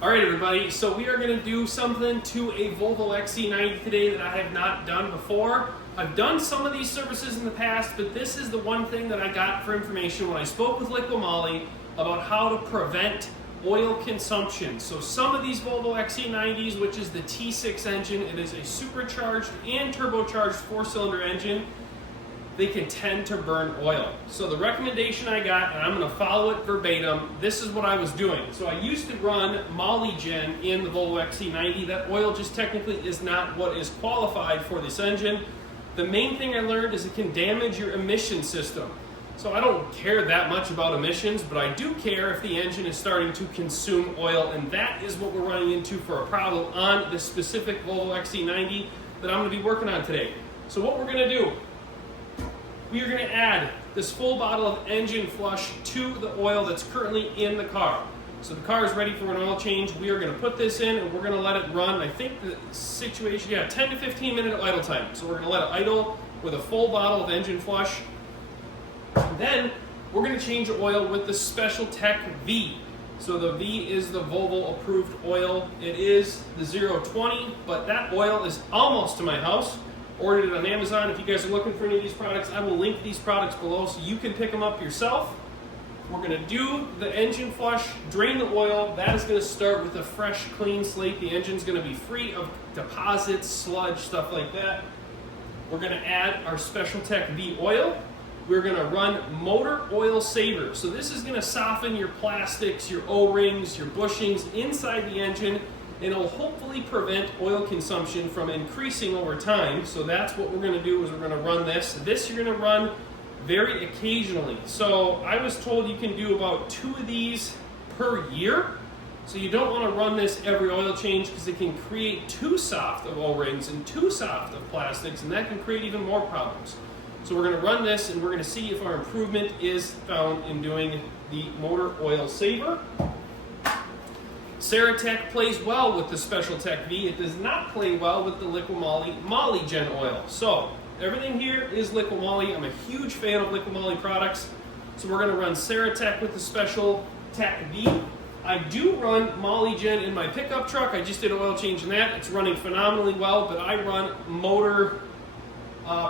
Alright everybody, so we are going to do something to a Volvo XC90 today that I have not done before. I've done some of these services in the past, but this is the one thing that I got for information when I spoke with LIQUI MOLY about how to prevent oil consumption. So some of these Volvo XC90s, which is the T6 engine, it is a supercharged and turbocharged 4-cylinder engine. They can tend to burn oil. So the recommendation I got, and I'm going to follow it verbatim, this is what I was doing. So I used to run MOLYGen in the Volvo XC90. That oil just technically is not what is qualified for this engine. The main thing I learned is it can damage your emission system. So I don't care that much about emissions, but I do care if the engine is starting to consume oil, and that is what we're running into for a problem on this specific Volvo XC90 that I'm going to be working on today. So what we're going to do, we are going to add this full bottle of engine flush to the oil that's currently in the car. So the car is ready for an oil change. We are going to put this in and we're going to let it run. I think the situation, 10 to 15 minute idle time. So we're going to let it idle with a full bottle of engine flush. And then we're going to change the oil with the Special Tech V. So the V is the Volvo approved oil. It is the 020, but that oil is almost to my house. Ordered it on Amazon. If you guys are looking for any of these products, I will link these products below so you can pick them up yourself. We're going to do the engine flush, drain the oil. That is going to start with a fresh, clean slate. The engine's going to be free of deposits, sludge, stuff like that. We're going to add our Special Tech V oil. We're going to run motor oil saver. So this is going to soften your plastics, your O-rings, your bushings inside the engine, and it'll hopefully prevent oil consumption from increasing over time. So that's what we're going to do, is we're going to run this. This you're going to run very occasionally. So I was told you can do about 2 of these per year. So you don't want to run this every oil change because it can create too soft of O-rings and too soft of plastics, and that can create even more problems. So we're going to run this and we're going to see if our improvement is found in doing the motor oil saver. Ceratec plays well with the Special Tech V. It does not play well with the LIQUI MOLY MOLYGen oil. So everything here is LIQUI MOLY. I'm a huge fan of LIQUI MOLY products. So we're going to run Ceratec with the Special Tech V. I do run MOLYGen in my pickup truck. I just did an oil change in that. It's running phenomenally well, but I run Motor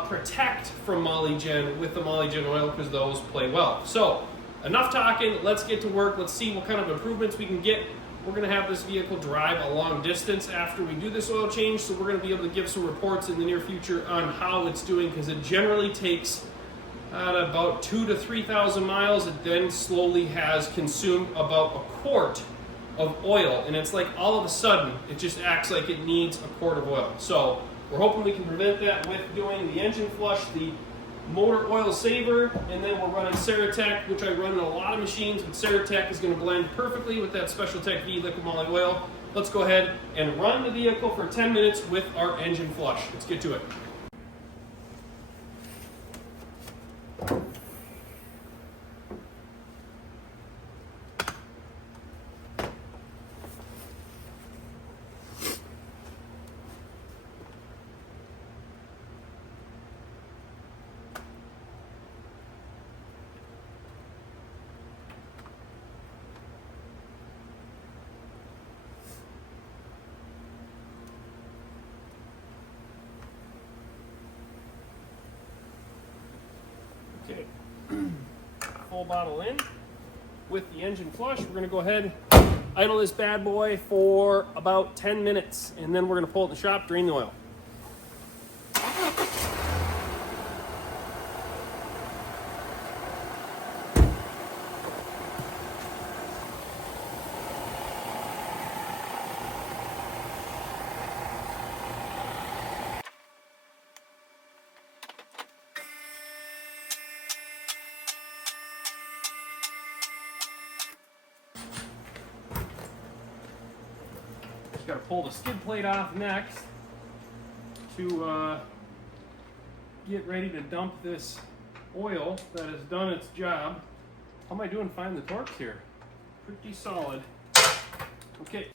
Protect from MOLYGen with the MOLYGen oil because those play well. So enough talking. Let's get to work. Let's see what kind of improvements we can get. We're going to have this vehicle drive a long distance after we do this oil change, so we're going to be able to give some reports in the near future on how it's doing, because it generally takes about 2,000 to 3,000 miles. It then slowly has consumed about a quart of oil, and it's like all of a sudden it just acts like it needs a quart of oil. So we're hoping we can prevent that with doing the engine flush, the motor oil saver, and then we're running Ceratec, which I run in a lot of machines, but Ceratec is going to blend perfectly with that Special Tech V LIQUI MOLY oil. Let's go ahead and run the vehicle for 10 minutes with our engine flush. Let's get to it. Okay, full bottle in with the engine flush. We're going to go ahead, idle this bad boy for about 10 minutes, and then we're going to pull it in the shop, drain the oil. Got to pull the skid plate off next to get ready to dump this oil that has done its job. How am I doing finding the torques here? Pretty solid. Okay.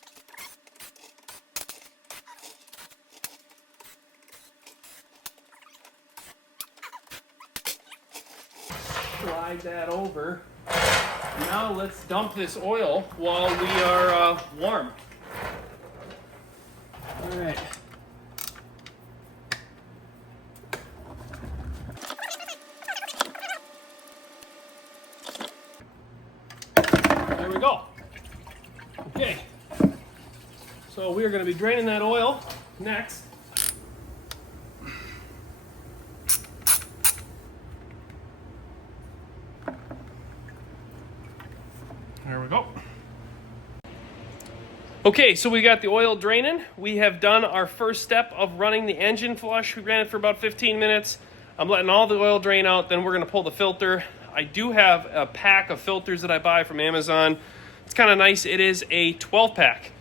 Slide that over. Now let's dump this oil while we are warm. All right. There we go. Okay. So we are going to be draining that oil next. There we go. Okay, so we got the oil draining. We have done our first step of running the engine flush. We ran it for about 15 minutes. I'm letting all the oil drain out, then we're going to pull the filter. I do have a pack of filters that I buy from Amazon. It's kind of nice. It is a 12-pack,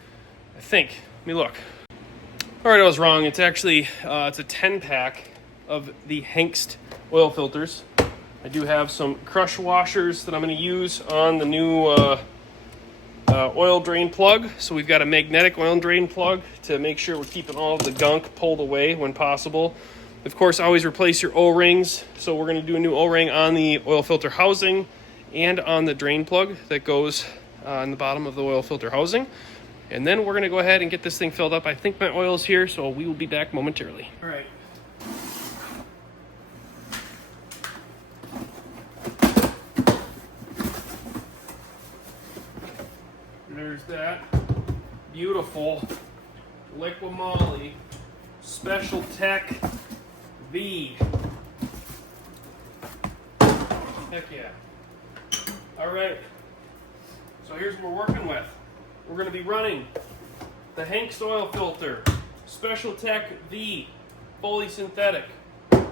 I think. Let me look. All right, I was wrong. It's actually it's a 10-pack of the Hengst oil filters. I do have some crush washers that I'm going to use on the new oil drain plug. So we've got a magnetic oil drain plug to make sure we're keeping all of the gunk pulled away when possible. Of course, always replace your O-rings. So we're going to do a new O-ring on the oil filter housing and on the drain plug that goes on the bottom of the oil filter housing. And then we're going to go ahead and get this thing filled up. I think my oil is here, so we will be back momentarily. All right. There's that beautiful LIQUI MOLY Special Tech V. Heck yeah. All right. So here's what we're working with. We're going to be running the Hengst oil filter, Special Tech V, fully synthetic.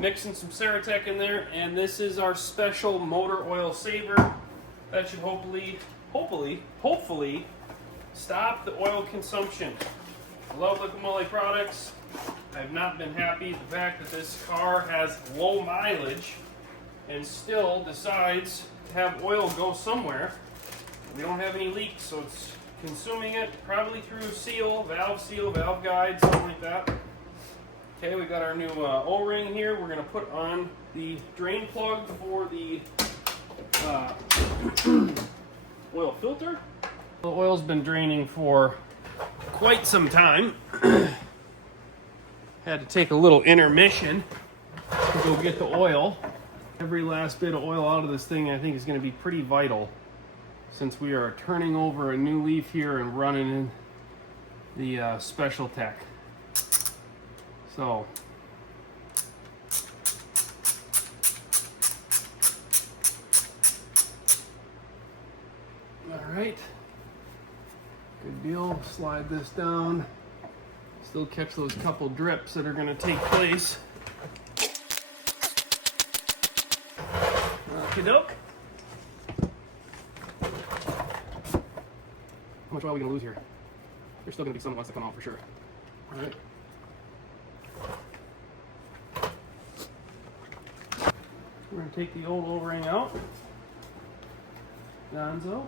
Mixing some Ceratec in there, and this is our special motor oil saver. That should hopefully stop the oil consumption. I love LIQUI MOLY products. I've not been happy with the fact that this car has low mileage and still decides to have oil go somewhere. We don't have any leaks, so it's consuming it probably through seal, valve guide, something like that. Okay, we got our new O-ring here. We're going to put on the drain plug for the oil filter. The oil's been draining for quite some time. Had to take a little intermission to go get the oil. Every last bit of oil out of this thing I think is going to be pretty vital, since we are turning over a new leaf here and running in the Special Tech. So, all right, good deal. Slide this down. Still catch those couple drips that are going to take place. Okie doke. How much oil are we going to lose here? There's still going to be some that wants to come out for sure. All right. We're going to take the old O-ring out. Gonzo.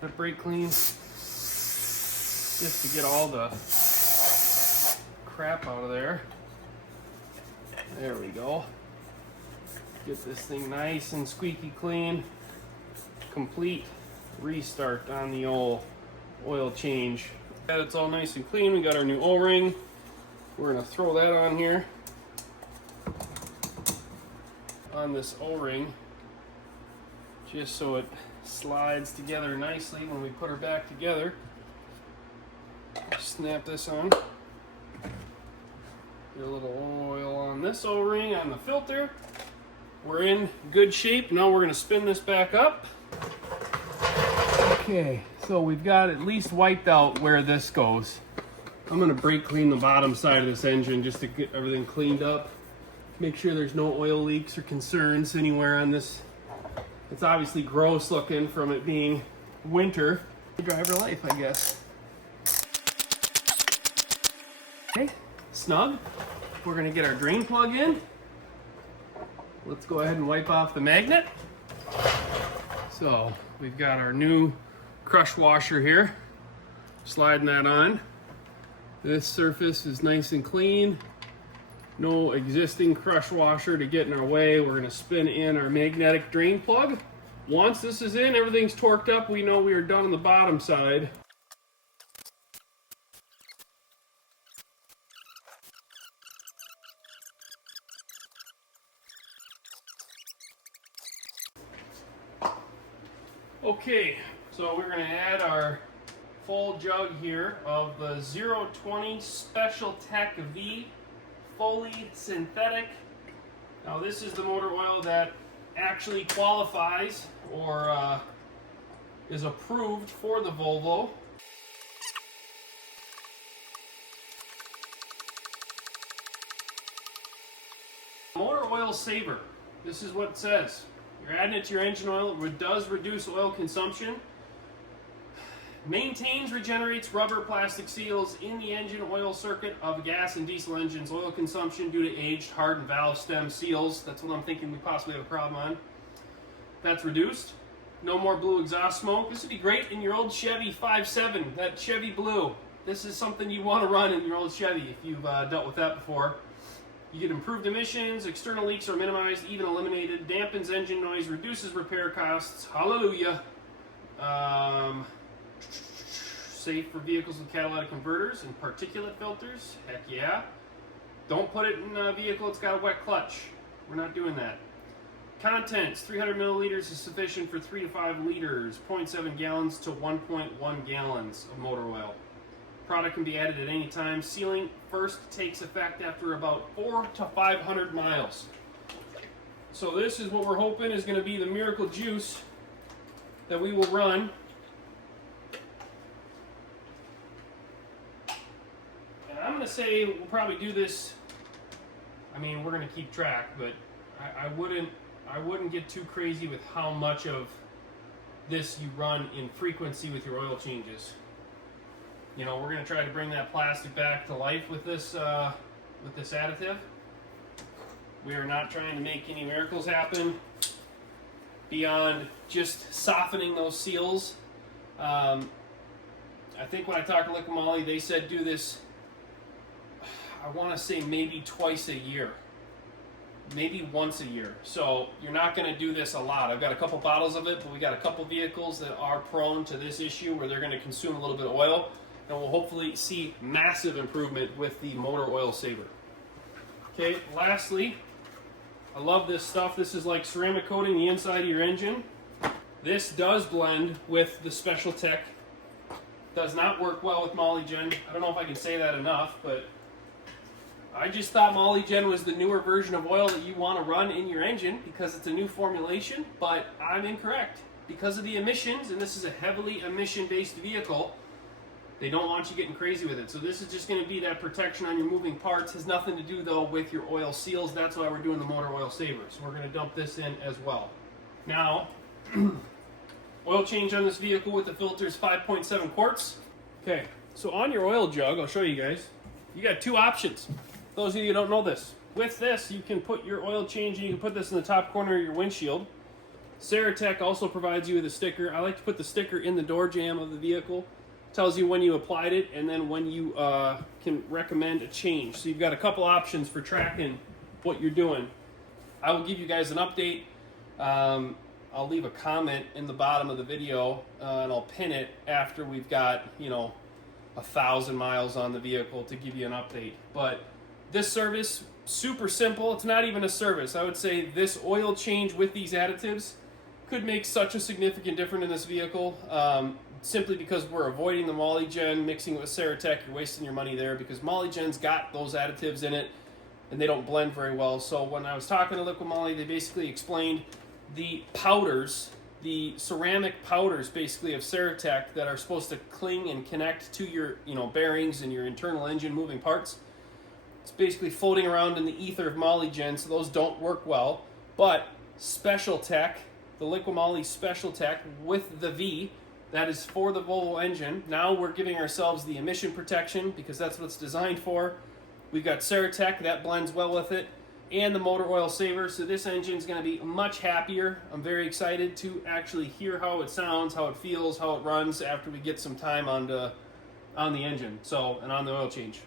That brake clean, just to get all the crap out of there. There we go. Get this thing nice and squeaky clean. Complete restart on the old oil change. It's all nice and clean. We got our new O-ring. We're going to throw that on here. On this O-ring, just so it slides together nicely when we put her back together. Snap this on. Get a little oil on this O-ring on the filter. We're in good shape. Now we're going to spin this back up. Okay, so we've got at least wiped out where this goes. I'm going to brake clean the bottom side of this engine just to get everything cleaned up. Make sure there's no oil leaks or concerns anywhere on this. It's obviously gross looking from it being winter. Driver life, I guess. Okay, snug. We're going to get our drain plug in. Let's go ahead and wipe off the magnet. So we've got our new crush washer here. Sliding that on. This surface is nice and clean. No existing crush washer to get in our way. We're going to spin in our magnetic drain plug. Once this is in, everything's torqued up, we know we are done on the bottom side. Okay, so we're going to add our full jug here of the 020 Special Tech V fully synthetic. Now this is the motor oil that actually qualifies or is approved for the Volvo. Motor oil saver. This is what it says. You're adding it to your engine oil. It does reduce oil consumption. Maintains, regenerates rubber plastic seals in the engine oil circuit of gas and diesel engines. Oil consumption due to aged, hardened valve stem seals. That's what I'm thinking we possibly have a problem on. That's reduced. No more blue exhaust smoke. This would be great in your old Chevy 5.7, that Chevy Blue. This is something you want to run in your old Chevy if you've dealt with that before. You get improved emissions, external leaks are minimized, even eliminated, dampens engine noise, reduces repair costs. Hallelujah. Safe for vehicles with catalytic converters and particulate filters. Heck yeah. Don't put it in a vehicle that's got a wet clutch. We're not doing that. Contents, 300 milliliters is sufficient for 3 to 5 liters, 0.7 gallons to 1.1 gallons of motor oil. Product can be added at any time. Sealing first takes effect after about 400 to 500 miles. So this is what we're hoping is going to be the miracle juice that we will run. And I'm going to say we'll probably do this. I mean, we're going to keep track, but I wouldn't get too crazy with how much of this you run in frequency with your oil changes. You know, we're going to try to bring that plastic back to life with this additive. We are not trying to make any miracles happen beyond just softening those seals. I think when I talked to LIQUI MOLY, they said do this, I want to say maybe twice a year. Maybe once a year. So you're not going to do this a lot. I've got a couple bottles of it, but we got a couple vehicles that are prone to this issue where they're going to consume a little bit of oil. And we'll hopefully see massive improvement with the motor oil saver. Okay, lastly, I love this stuff. This is like ceramic coating the inside of your engine. This does blend with the Special Tech. Does not work well with MOLYGen. I don't know if I can say that enough, but I just thought MOLYGen was the newer version of oil that you want to run in your engine because it's a new formulation, but I'm incorrect. Because of the emissions, and this is a heavily emission-based vehicle, they don't want you getting crazy with it. So this is just going to be that protection on your moving parts. Has nothing to do, though, with your oil seals. That's why we're doing the motor oil saver. So we're going to dump this in as well. Now, oil change on this vehicle with the filter is 5.7 quarts. Okay, so on your oil jug, I'll show you guys, you got two options. Those of you who don't know this, with this, you can put your oil change and you can put this in the top corner of your windshield. Ceratec also provides you with a sticker. I like to put the sticker in the door jamb of the vehicle. Tells you when you applied it and then when you can recommend a change. So you've got a couple options for tracking what you're doing. I will give you guys an update. I'll leave a comment in the bottom of the video and I'll pin it after we've got, 1,000 miles on the vehicle to give you an update. But this service, super simple. It's not even a service. I would say this oil change with these additives could make such a significant difference in this vehicle. Simply because we're avoiding the MOLYGen, mixing it with Ceratec, you're wasting your money there because MOLYGen's got those additives in it and they don't blend very well. So when I was talking to LIQUI MOLY, they basically explained the powders, the ceramic powders basically of Ceratec that are supposed to cling and connect to your bearings and your internal engine moving parts. It's basically floating around in the ether of MOLYGen, so those don't work well. But Special Tech, the LIQUI MOLY Special Tech with the V, that is for the Volvo engine. Now we're giving ourselves the emission protection because that's what it's designed for. We've got Ceratec, that blends well with it, and the motor oil saver, so this engine's going to be much happier. I'm very excited to actually hear how it sounds, how it feels, how it runs after we get some time on the engine, and on the oil change.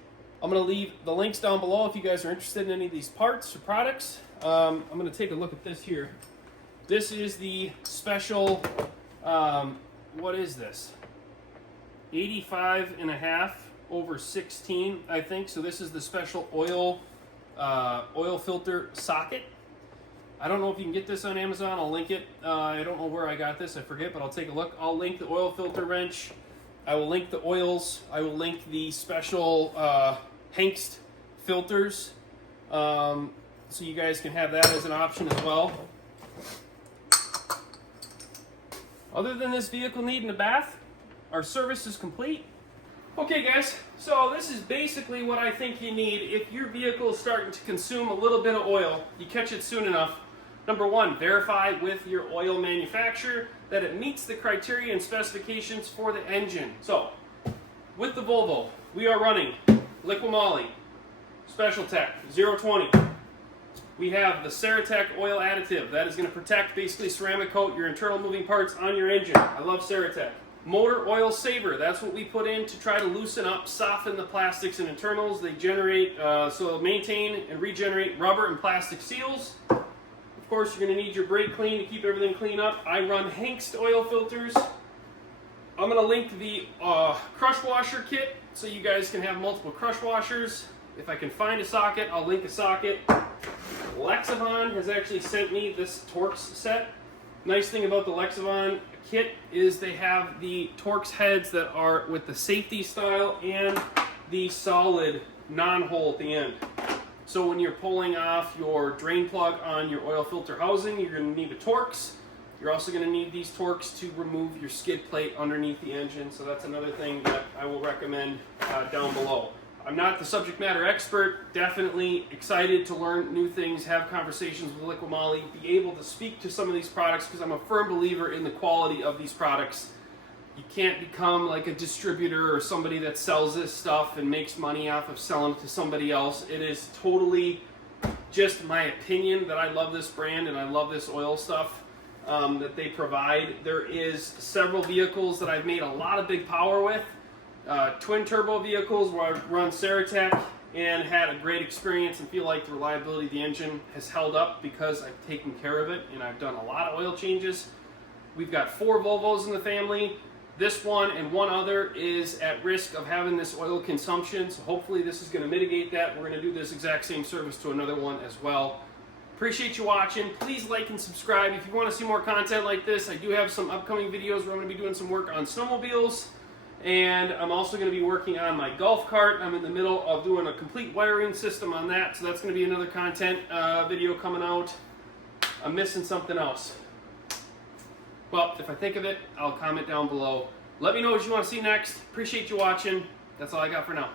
I'm going to leave the links down below if you guys are interested in any of these parts or products. I'm going to take a look at this here. This is the special, what is this? 85.5/16, I think. So this is the special oil filter socket. I don't know if you can get this on Amazon. I'll link it. I don't know where I got this. I forget, but I'll take a look. I'll link the oil filter wrench. I will link the oils. I will link the special Hengst filters, so you guys can have that as an option as well. Other than this vehicle needing a bath, our service is complete. Okay guys, so this is basically what I think you need if your vehicle is starting to consume a little bit of oil. You catch it soon enough. Number one, verify with your oil manufacturer that it meets the criteria and specifications for the engine. So, with the Volvo, we are running LIQUI MOLY Special Tech 020. We have the Ceratec oil additive. That is going to protect, basically ceramic coat your internal moving parts on your engine. I love Ceratec. Motor oil saver. That's what we put in to try to loosen up, soften the plastics and internals. They generate, so maintain and regenerate rubber and plastic seals. Of course, you're going to need your brake clean to keep everything clean up. I run Hengst oil filters. I'm going to link the crush washer kit so you guys can have multiple crush washers. If I can find a socket, I'll link a socket. Lexavon has actually sent me this Torx set. Nice thing about the Lexavon kit is they have the Torx heads that are with the safety style and the solid non-hole at the end. So when you're pulling off your drain plug on your oil filter housing, you're going to need a Torx. You're also going to need these Torx to remove your skid plate underneath the engine. So that's another thing that I will recommend down below. I'm not the subject matter expert, definitely excited to learn new things, have conversations with LIQUI MOLY, be able to speak to some of these products because I'm a firm believer in the quality of these products. You can't become like a distributor or somebody that sells this stuff and makes money off of selling it to somebody else. It is totally just my opinion that I love this brand and I love this oil stuff that they provide. There is several vehicles that I've made a lot of big power with. Twin turbo vehicles where I've run Ceratec and had a great experience and feel like the reliability of the engine has held up because I've taken care of it and I've done a lot of oil changes. We've got 4 Volvos in the family. This one and one other is at risk of having this oil consumption, so hopefully this is going to mitigate that. We're going to do this exact same service to another one as well. Appreciate you watching. Please like and subscribe if you want to see more content like this. I do have some upcoming videos where I'm going to be doing some work on snowmobiles. And I'm also going to be working on my golf cart. I'm in the middle of doing a complete wiring system on that, so that's going to be another content video coming out. I'm missing something else. Well, if I think of it, I'll comment down below. Let me know what you want to see next. Appreciate you watching. That's all I got for now.